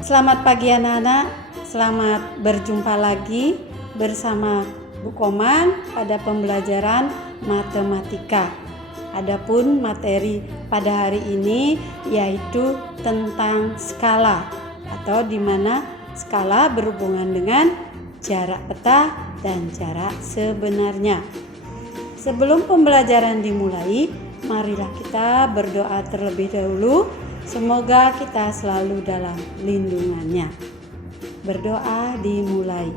Selamat pagi anak-anak, selamat berjumpa lagi bersama Bu Komang pada pembelajaran matematika. Adapun materi pada hari ini yaitu tentang skala atau di mana skala berhubungan dengan jarak peta dan jarak sebenarnya. Sebelum pembelajaran dimulai, marilah kita berdoa terlebih dahulu. Semoga kita selalu dalam lindungannya. Berdoa dimulai.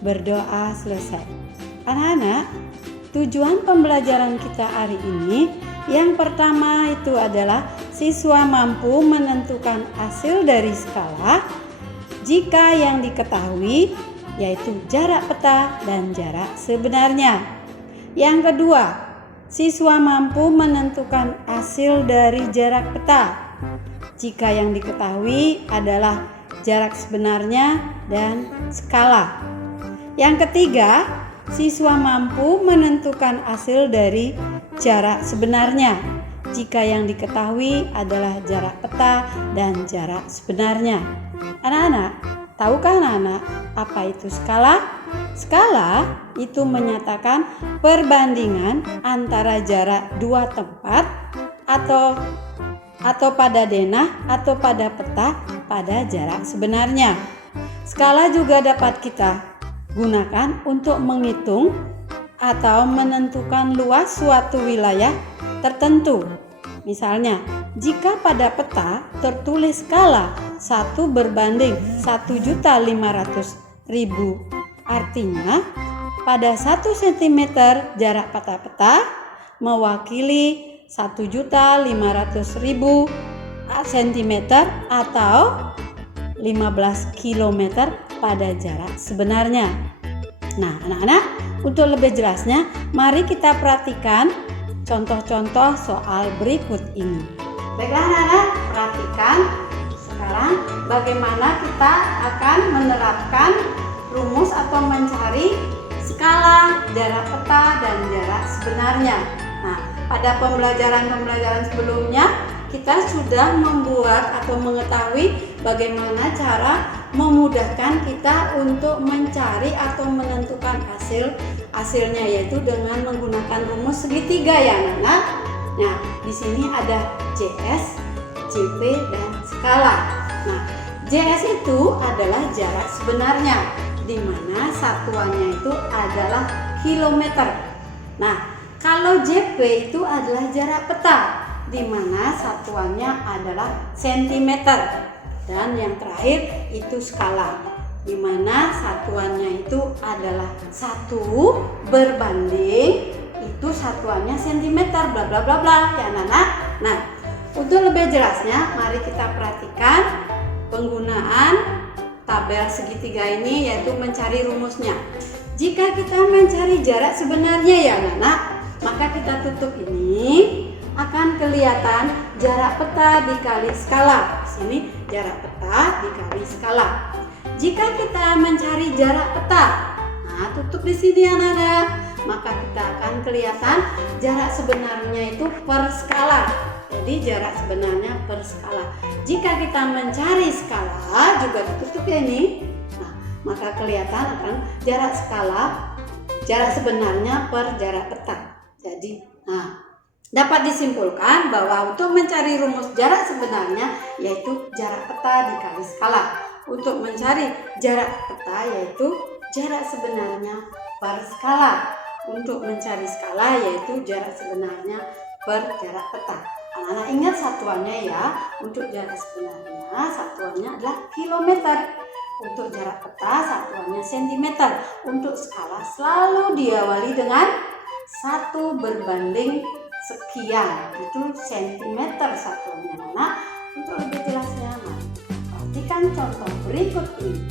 Berdoa selesai. Anak-anak, tujuan pembelajaran kita hari ini yang pertama itu adalah siswa mampu menentukan hasil dari skala jika yang diketahui yaitu jarak peta dan jarak sebenarnya. Yang kedua, siswa mampu menentukan hasil dari jarak peta jika yang diketahui adalah jarak sebenarnya dan skala. Yang ketiga, siswa mampu menentukan hasil dari jarak sebenarnya jika yang diketahui adalah jarak peta dan jarak sebenarnya. Anak-anak, tahukah anak-anak apa itu skala? Skala itu menyatakan perbandingan antara jarak dua tempat atau pada denah atau pada peta pada jarak sebenarnya. Skala juga dapat kita gunakan untuk menghitung atau menentukan luas suatu wilayah tertentu. Misalnya, jika pada peta tertulis skala 1 berbanding 1.500.000, artinya pada 1 cm jarak peta mewakili 1.500.000 cm atau 15 km pada jarak sebenarnya. Nah, anak-anak, untuk lebih jelasnya, mari kita perhatikan contoh-contoh soal berikut ini. Baiklah anak-anak, perhatikan sekarang bagaimana kita akan menerapkan rumus atau mencari skala, jarak peta, dan jarak sebenarnya. Nah, pada pembelajaran sebelumnya kita sudah membuat atau mengetahui bagaimana cara memudahkan kita untuk mencari atau menentukan hasilnya, yaitu dengan menggunakan rumus segitiga ya anak-anak. Nah, di sini ada JS, JP, dan skala. Nah, JS itu adalah jarak sebenarnya, di mana satuannya itu adalah kilometer. Nah, kalau JP itu adalah jarak peta, di mana satuannya adalah sentimeter. Dan yang terakhir itu skala, di mana satuannya itu adalah 1 berbanding itu satuannya sentimeter, bla bla bla bla ya anak-anak. Nah, untuk lebih jelasnya mari kita perhatikan penggunaan tabel segitiga ini, yaitu mencari rumusnya. Jika kita mencari jarak sebenarnya ya anak-anak, maka kita tutup ini akan kelihatan jarak peta dikali skala. Di sini jarak peta dikali skala. Jika kita mencari jarak peta, nah tutup di sini anak-anak, maka kita akan kelihatan jarak sebenarnya itu per skala. Jadi jarak sebenarnya per skala. Jika kita mencari skala juga ditutup ya ini. Nah, maka kelihatan akan jarak skala, jarak sebenarnya per jarak peta. Jadi, dapat disimpulkan bahwa untuk mencari rumus jarak sebenarnya yaitu jarak peta dikali skala. Untuk mencari jarak peta yaitu jarak sebenarnya per skala. Untuk mencari skala yaitu jarak sebenarnya per jarak peta. Anak-anak ingat satuannya ya. Untuk jarak sebenarnya satuannya adalah kilometer. Untuk jarak peta satuannya sentimeter. Untuk skala selalu diawali dengan 1 berbanding sekian, itu sentimeter satuannya anak. Untuk lebih jelasnya mari perhatikan contoh berikut ini.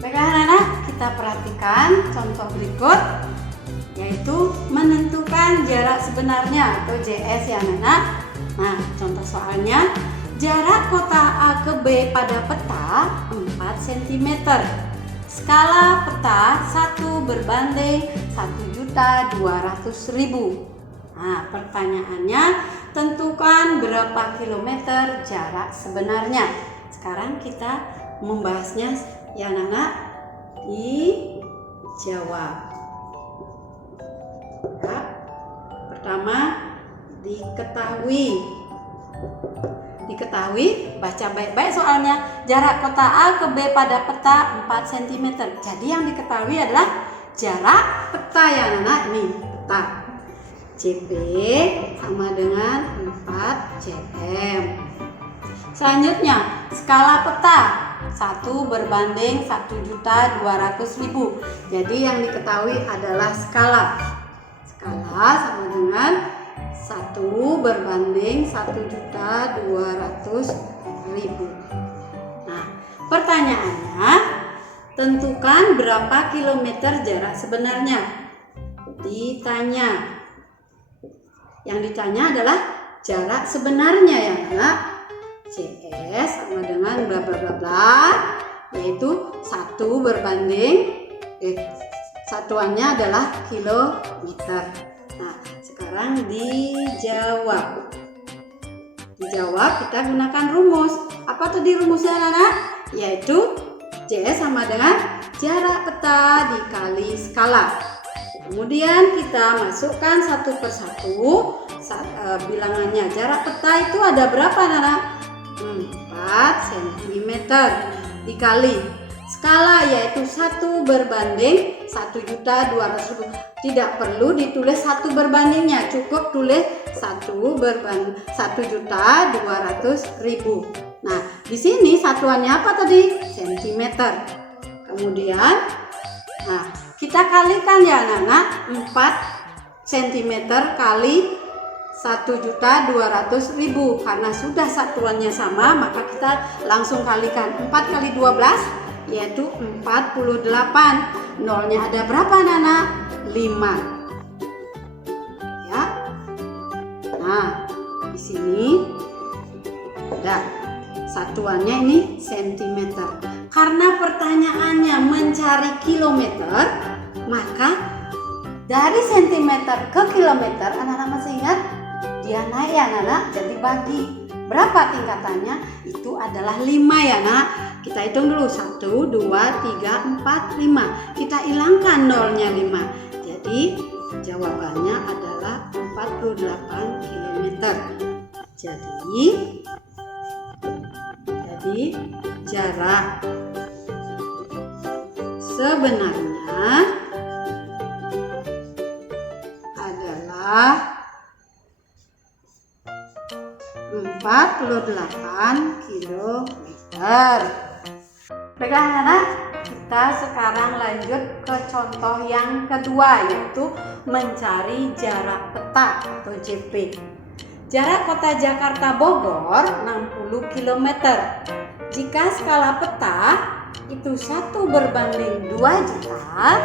Baiklah anak-anak, kita perhatikan contoh berikut, yaitu menentukan jarak sebenarnya atau JS ya anak-anak. Nah, contoh soalnya, jarak kota A ke B pada peta 4 cm. Skala peta 1 berbanding 1.200.000. Nah, pertanyaannya, tentukan berapa kilometer jarak sebenarnya. Sekarang kita membahasnya ya anak-anak, dijawab. Ya. Pertama, diketahui, baca baik-baik soalnya. Jarak kota A ke B pada peta 4 cm. Jadi yang diketahui adalah jarak peta ya anak-anak. Ini peta. JP sama dengan 4 cm. Selanjutnya, skala peta 1 berbanding 1.200.000. Jadi yang diketahui adalah skala. Skala sama dengan 1 berbanding 1.200.000. Nah, pertanyaannya, tentukan berapa kilometer jarak sebenarnya. Ditanya. Yang ditanya adalah jarak sebenarnya ya anak. CS sama dengan bla bla bla bla, yaitu 1 berbanding satuannya adalah kilometer. Nah, sekarang dijawab. Kita gunakan rumus. Apa tadi rumusnya anak? Yaitu CS sama dengan jarak peta dikali skala. Kemudian kita masukkan satu persatu bilangannya. Jarak peta itu ada berapa anak? 4 cm dikali skala, yaitu 1 berbanding 1.200.000. Tidak perlu ditulis 1 berbandingnya, cukup tulis 1 berbanding 1.200.000. Nah, di sini satuannya apa tadi? Cm. Kemudian, nah, kita kalikan ya anak-anak, 4 cm kali 1.200.000. Karena sudah satuannya sama, maka kita langsung kalikan. 4 kali 12 yaitu 48. Nolnya ada berapa anak-anak? 5. Ya. Nah, di sini ada satuannya ini cm. Karena pertanyaannya mencari kilometer, maka dari cm ke kilometer, anak-anak masih ingat? Dia naik ya anak-anak, jadi bagi. Berapa tingkatannya? Itu adalah 5 ya nak. Kita hitung dulu, 1, 2, 3, 4, 5. Kita hilangkan nolnya 5. Jadi jawabannya adalah 48 km. Jadi jarak sebenarnya adalah 48 km. Baiklah anak-anak, kita sekarang lanjut ke contoh yang kedua, yaitu mencari jarak peta atau JP. Jarak kota Jakarta Bogor 60 km. Jika skala peta itu 1 berbanding 2 juta,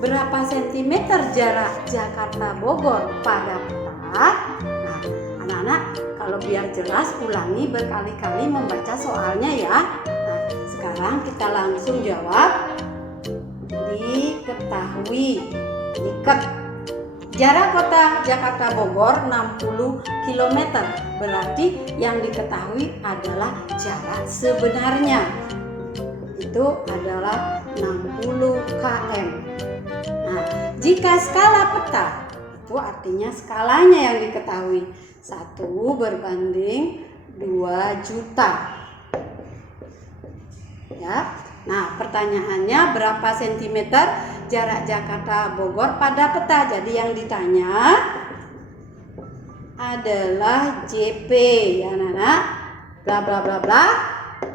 berapa sentimeter jarak Jakarta Bogor pada peta? Nah, anak-anak, kalau biar jelas ulangi berkali-kali membaca soalnya ya. Nah, sekarang kita langsung jawab. Diketahui. Jarak kota Jakarta Bogor 60 km. Berarti yang diketahui adalah jarak sebenarnya. Itu adalah 60 km. Nah, jika skala peta, itu artinya skalanya yang diketahui. 1 berbanding 2 juta. Ya. Nah, pertanyaannya berapa sentimeter jarak Jakarta Bogor pada peta? Jadi yang ditanya adalah JP ya anak-anak. Bla bla bla bla.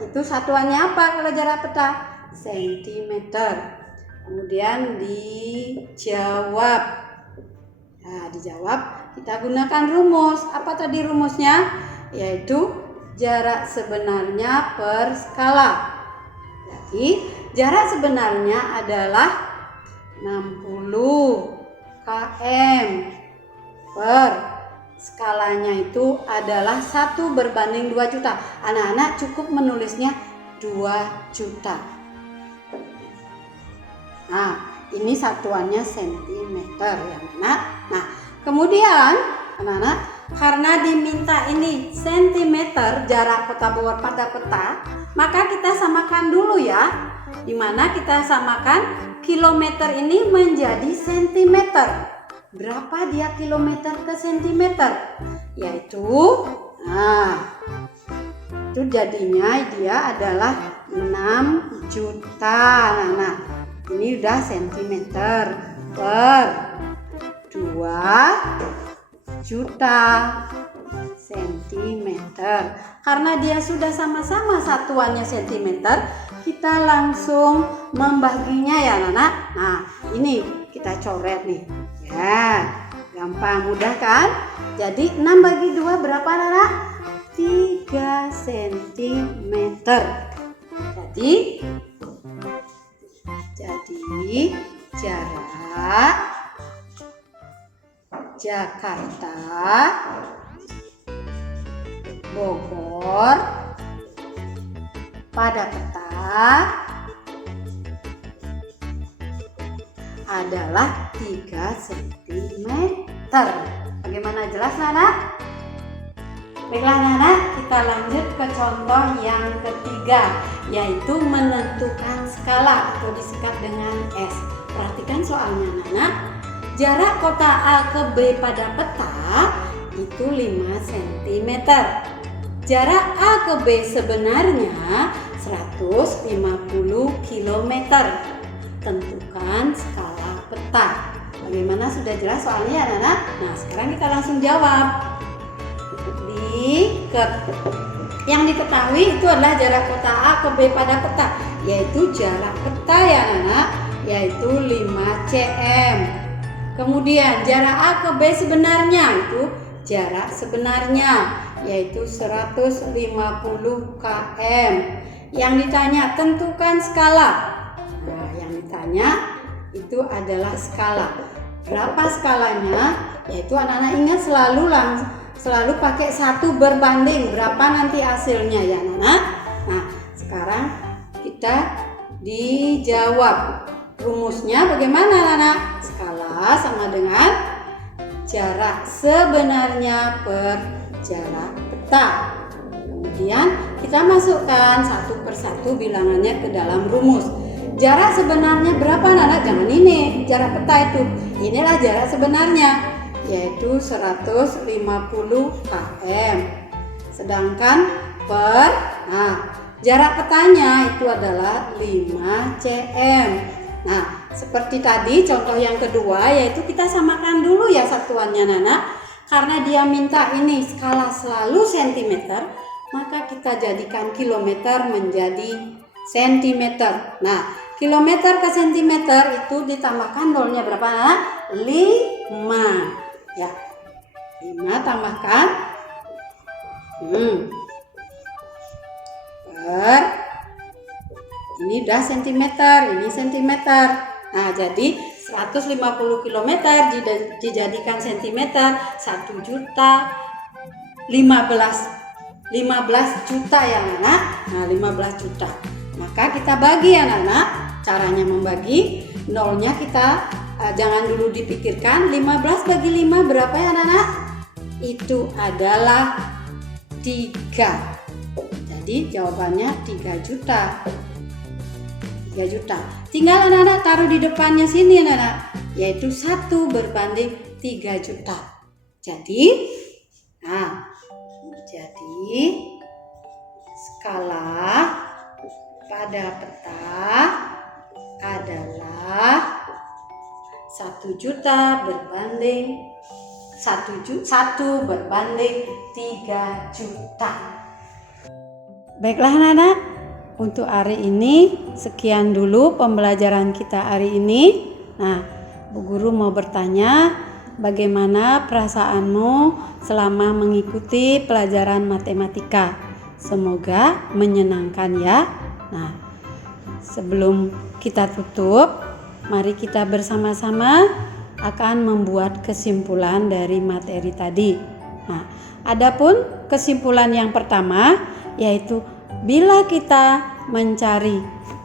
Itu satuannya apa kalau jarak peta? Sentimeter. Kemudian dijawab. Nah, dijawab kita gunakan rumus. Apa tadi rumusnya? Yaitu jarak sebenarnya per skala. Jadi jarak sebenarnya adalah 60 km per skalanya itu adalah 1 berbanding 2 juta. Anak-anak cukup menulisnya 2 juta. Nah, ini satuannya cm ya anak. Nah, Kemudian anak-anak, karena diminta ini sentimeter jarak kota Bogor pada peta, maka kita samakan dulu ya. Dimana kita samakan kilometer ini menjadi sentimeter. Berapa dia kilometer ke sentimeter? Yaitu, itu jadinya dia adalah 6 juta. Nah, ini udah sentimeter per 2 juta sentimeter. Karena dia sudah sama-sama satuannya sentimeter, kita langsung membaginya ya anak-anak. Nah, ini kita coret nih. Ya, gampang, mudah kan? Jadi 6 bagi 2 berapa anak-anak? 3 sentimeter. Jadi jarak Jakarta Bogor pada peta adalah 3 cm. Bagaimana, jelas anak? Baiklah anak, kita lanjut ke contoh yang ketiga, yaitu menentukan skala atau disingkat dengan S. Perhatikan soalnya anak. Jarak kota A ke B pada peta itu 5 cm. Jarak A ke B sebenarnya 150 km. Tentukan skala peta. Bagaimana, sudah jelas soalnya anak-anak? Nah, sekarang kita langsung jawab. Yang diketahui itu adalah jarak kota A ke B pada peta, yaitu jarak peta ya anak-anak, yaitu 5 cm. Kemudian jarak A ke B sebenarnya itu jarak sebenarnya, yaitu 150 km. Yang ditanya tentukan skala. Nah, yang ditanya itu adalah skala. Berapa skalanya? Yaitu anak-anak ingat selalu pakai 1 berbanding berapa nanti hasilnya ya anak-anak. Nah, sekarang kita dijawab. Rumusnya bagaimana anak-anak? Skala sama dengan jarak sebenarnya per jarak peta. Kemudian kita masukkan satu persatu bilangannya ke dalam rumus. Jarak sebenarnya berapa anak-anak? Jangan ini jarak peta itu. Inilah jarak sebenarnya, yaitu 150 km. Sedangkan jarak petanya itu adalah 5 cm. Nah, seperti tadi contoh yang kedua, yaitu kita samakan dulu ya satuannya anak-anak. Karena dia minta ini skala selalu sentimeter, maka kita jadikan kilometer menjadi sentimeter. Nah, kilometer ke sentimeter itu ditambahkan nolnya berapa anak? 5. Ya, 5 tambahkan ini udah sentimeter, ini sentimeter. Nah, jadi 150 km dijadikan sentimeter 1 juta 15 juta ya anak. Nah, 15 juta. Maka kita bagi ya anak-anak. Caranya membagi, nolnya kita jangan dulu dipikirkan. 15 bagi 5 berapa ya anak-anak? Itu adalah 3. Jadi jawabannya 3 juta. 3 juta. Tinggal anak-anak taruh di depannya sini anak-anak, yaitu 1 berbanding 3 juta. Jadi skala pada peta adalah 1 juta berbanding 1 berbanding 3 juta. Baiklah anak-anak, untuk hari ini sekian dulu pembelajaran kita hari ini. Nah, Bu Guru mau bertanya, bagaimana perasaanmu selama mengikuti pelajaran matematika? Semoga menyenangkan ya. Nah, sebelum kita tutup, mari kita bersama-sama akan membuat kesimpulan dari materi tadi. Nah, adapun kesimpulan yang pertama, yaitu bila kita mencari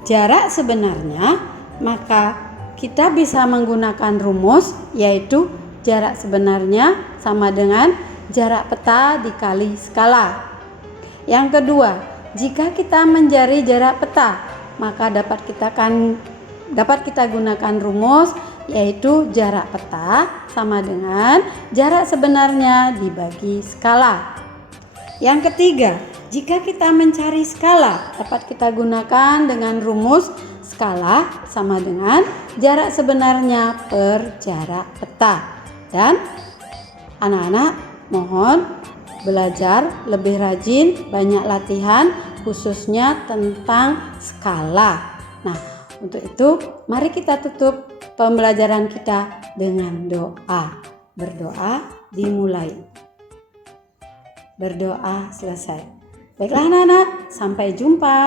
jarak sebenarnya, maka kita bisa menggunakan rumus, yaitu jarak sebenarnya sama dengan jarak peta dikali skala. Yang kedua, jika kita mencari jarak peta, maka dapat kita gunakan rumus, yaitu jarak peta sama dengan jarak sebenarnya dibagi skala. Yang ketiga, jika kita mencari skala, dapat kita gunakan dengan rumus skala sama dengan jarak sebenarnya per jarak peta. Dan anak-anak mohon belajar lebih rajin, banyak latihan khususnya tentang skala. Nah, untuk itu mari kita tutup pembelajaran kita dengan doa. Berdoa dimulai. Berdoa selesai. Baiklah anak-anak, sampai jumpa.